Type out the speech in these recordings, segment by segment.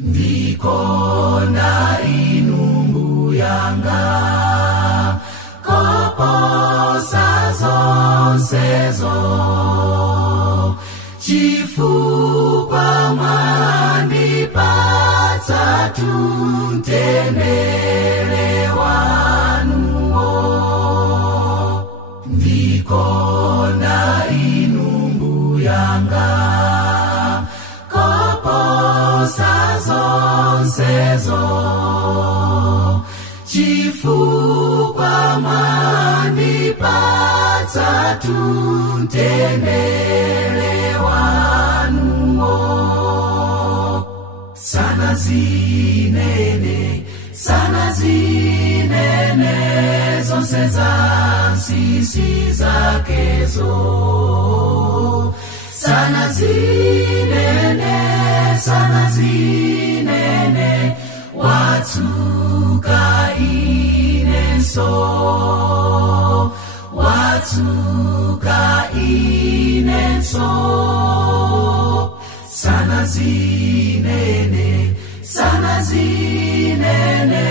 Ndikonda inumbu yanga koposa zonsezo chifukwa mwandipatsa mtendere wanuwo. Ndikonda inumbu yanga koposa zonsezo chifukwa mwandipatsa mtendere wanuwo. Sana zinene zonse zansisi zakezo. Sana zinene watsuka inenso. Watsuka inenso. Sana zinene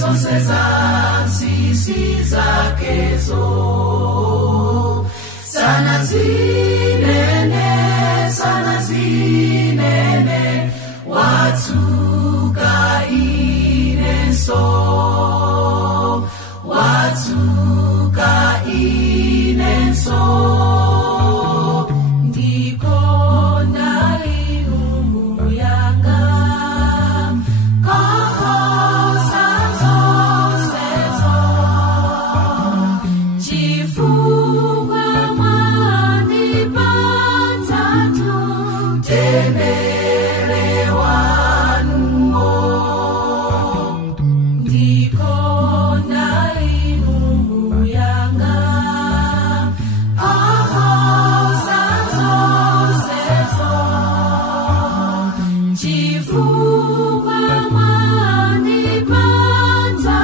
zonse zansisi zakezo. Sana zinene watsuka inenso. Watsuka inenso. Ndikonda inumbu yanga koposa zonsezo chifukwa mwandipatsa mtendere wanuwo. Ndikonda inumbu yanga koposa zonsezo chifukwa mwandipatsa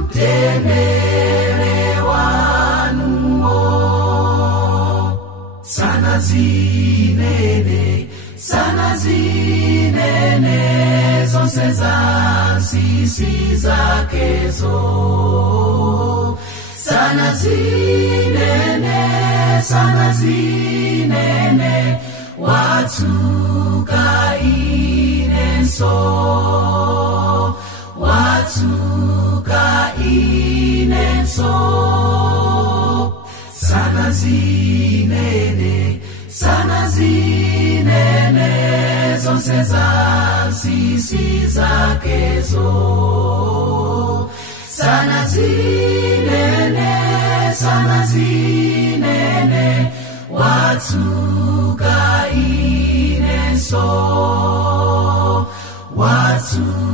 mtendere wanuwo. Sana zinene zonse zansisi zakezo. Sana zinene watsuka inenso. Watsuka inenso. Sana zinene zonse zansisi zakezo. Sana zinene watsuka inenso. Watsuka